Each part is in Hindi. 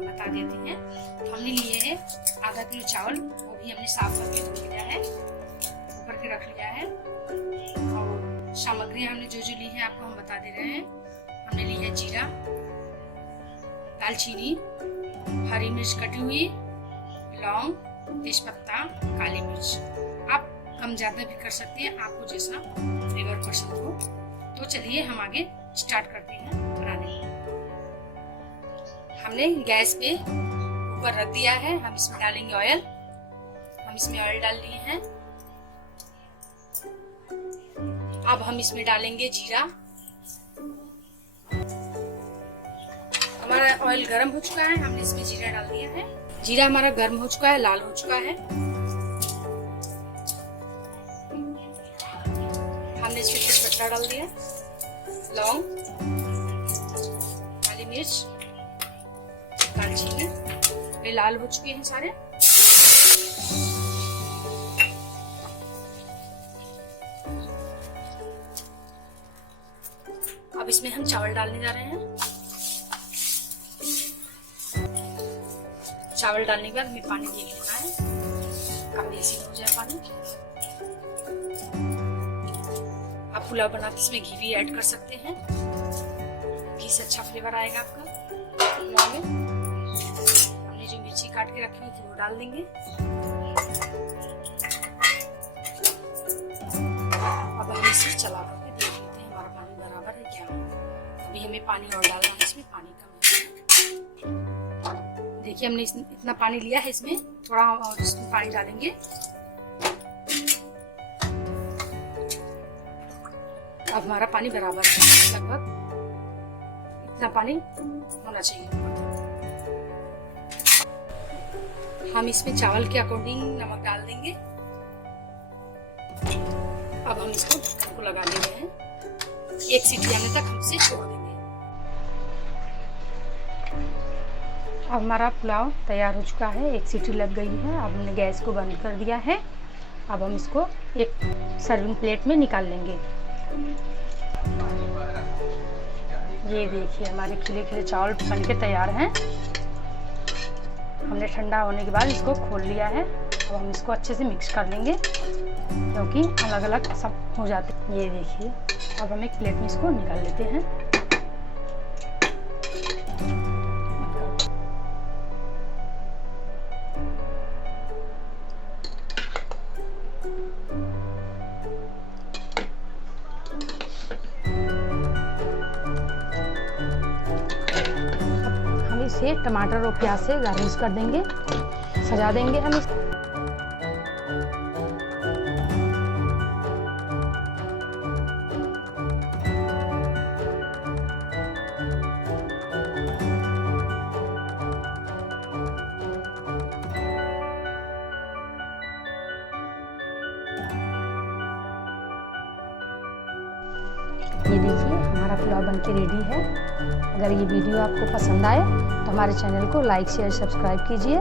बता देते हैं। तो हमने लिए है आधा किलो चावल, वो भी हमने साफ करके धो लिया है, ऊपर के रख लिया है। और सामग्री हमने जो जो ली है आपको हम बता दे रहे हैं। हमने ली है जीरा, दालचीनी, हरी मिर्च कटी हुई, लौंग, तेजपत्ता, काली मिर्च। आप कम ज़्यादा भी कर सकते हैं, आपको जैसा फ्लेवर पसंद हो। तो चलिए हम आगे स्टार्ट करते हैं बनाने। हमने गैस पे ऊपर रख दिया है, हम इसमें डालेंगे ऑयल। हम इसमें ऑयल डाल लिए हैं। अब हम इसमें डालेंगे जीरा। हमारा ऑयल गर्म हो चुका है, हमने इसमें जीरा डाल दिया है। जीरा हमारा गर्म हो चुका है, लाल हो चुका है। हमने इसमें तेजपत्ता डाल दिया, लौंग, काली मिर्च, दालचीनी, वे लाल हो चुके हैं सारे। अब इसमें हम चावल डालने जा रहे हैं। चावल डालने के बाद हमें पानी देख लेना है, कम बेसी हो जाए पानी। आप पुलाव बनाते इसमें घी भी ऐड कर सकते हैं, घी से अच्छा फ्लेवर आएगा आपका पुलाव में। हमने जो मिर्ची काट के रखी हुई थी वो डाल देंगे। अब हम इसे चला करके देख लेते हैं हमारा पानी बराबर है क्या। अभी हमें पानी और डालना है, इसमें पानी कम है। देखिए हमने इतना पानी लिया है, इसमें थोड़ा और इसमें पानी डालेंगे। अब हमारा पानी बराबर है, लगभग इतना पानी होना चाहिए। हम इसमें चावल के अकॉर्डिंग नमक डाल देंगे। अब हम इसको ढक्कन को लगा देते हैं, एक सीटी आने तक हम इसे छोड़ देंगे। अब हमारा पुलाव तैयार हो चुका है, एक सीटी लग गई है। अब हमने गैस को बंद कर दिया है। अब हम इसको एक सर्विंग प्लेट में निकाल लेंगे। ये देखिए हमारे खिले खिले चावल बन के तैयार हैं। हमने ठंडा होने के बाद इसको खोल लिया है। अब हम इसको अच्छे से मिक्स कर लेंगे, क्योंकि अलग अलग सब हो जाते हैं। ये देखिए अब हम एक प्लेट में इसको निकाल लेते हैं। इसे टमाटर और प्याज से गार्निश कर देंगे, सजा देंगे हम इस। ये देखिए हमारा पुलाव बनके रेडी है। अगर ये वीडियो आपको पसंद आए तो हमारे चैनल को लाइक शेयर सब्सक्राइब कीजिए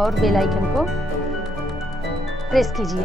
और बेल आइकन को प्रेस कीजिए।